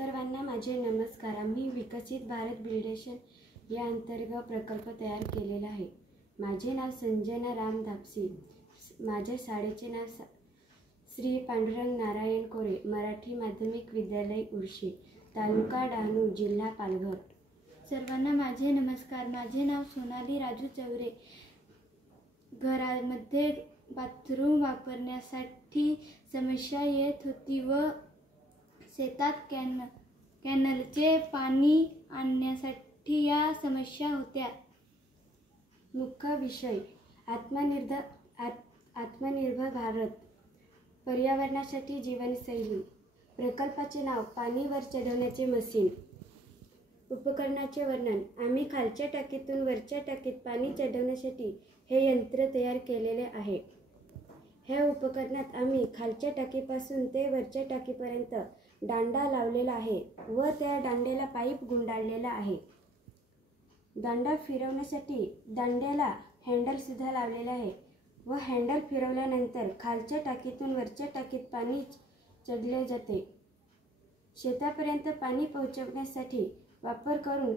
सर्वांना माझे नमस्कार। आम्ही विकसित भारत बिल्डेशन या अंतर्गत प्रकल्प तयार केलेला आहे। माझे नाव संजना राम धापसी। माझ्या शाळेचे नाव श्री पांडुरंग नारायण कोरे मराठी माध्यमिक विद्यालय उर्शी, तालुका डहाणू, जिल्हा पालघर। सर्वांना माझे नमस्कार। माझे नाव सोनाली राजू चौरे। घरामध्ये बाथरूम वापरण्यासाठी समस्या येत होती व शेतात कॅनलचे पाणी आणण्यासाठी या समस्या होत्या। मुख्य विषय आत्मनिर्भर भारत, पर्यावरणासाठी जीवनशैली। प्रकल्पाचे नाव पाणी वर चढवण्याचे मशीन। उपकरणाचे वर्णन। आम्ही खालच्या टाकीतून वरच्या टाकीत पाणी चढवण्यासाठी हे यंत्र तयार केलेले आहे। ह्या उपकरणात आम्ही खालच्या टाकीपासून ते वरच्या टाकीपर्यंत दांडा लावलेला आहे व त्या दांड्याला पाईप गुंडाळलेला आहे। दांडा फिरवण्यासाठी दांड्याला हँडल सुद्धा लावलेला आहे व हँडल फिरवल्यानंतर खालच्या टाकीतून वरच्या टाकीत पाणी चढले जाते। शेतापर्यंत पाणी पोहोचवण्यासाठी वापर करून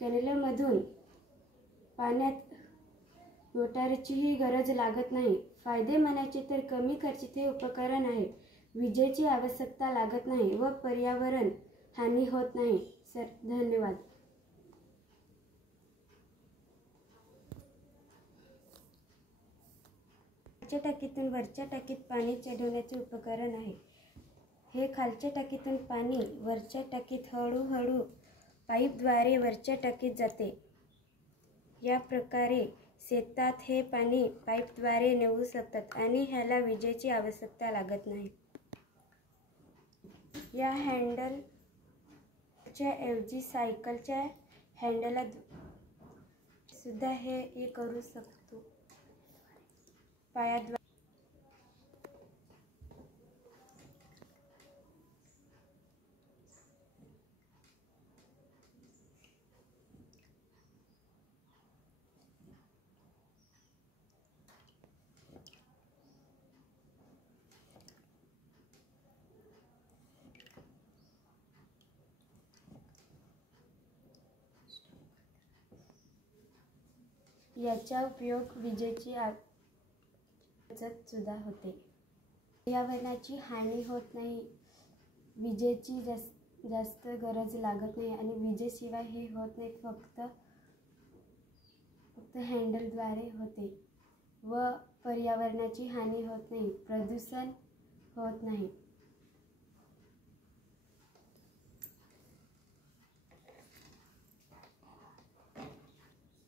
कॅनलमधून पाण्यात मोटारचीही गरज लागत नाही। फायदे म्हणायचे तर कमी खर्चिक हे उपकरण आहे, विजेची आवश्यकता लागत नाही व पर्यावरण हानी होत नाही। धन्यवाद। खालच्या टाकीतून वरच्या टाकीत पाणी चढवण्याचे उपकरण आहे। हे खालच्या टाकीतून पाणी वरच्या टाकीत हळूहळू पाईपद्वारे वरच्या टाकीत जाते। या प्रकारे शेतात हे पाणी पाईपद्वारे नेऊ शकतात आणि ह्याला विजेची आवश्यकता लागत नाही। या हँडलच्या ऐवजी सायकलच्या हँडलला सुद्धा हे करू शकतो। पायाद्वारे याचा उपयोग विजेची बचत सुद्धा होते। पर्यावरणाची हानी होत नाही, विजेची जास्त गरज लागत नाही आणि विजेशिवाय हे होत नाही, फक्त हँडलद्वारे होते व पर्यावरणाची हानी होत नाही, प्रदूषण होत नाही।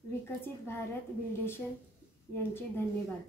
विकसित भारत बिल्डेशन यांचे धन्यवाद।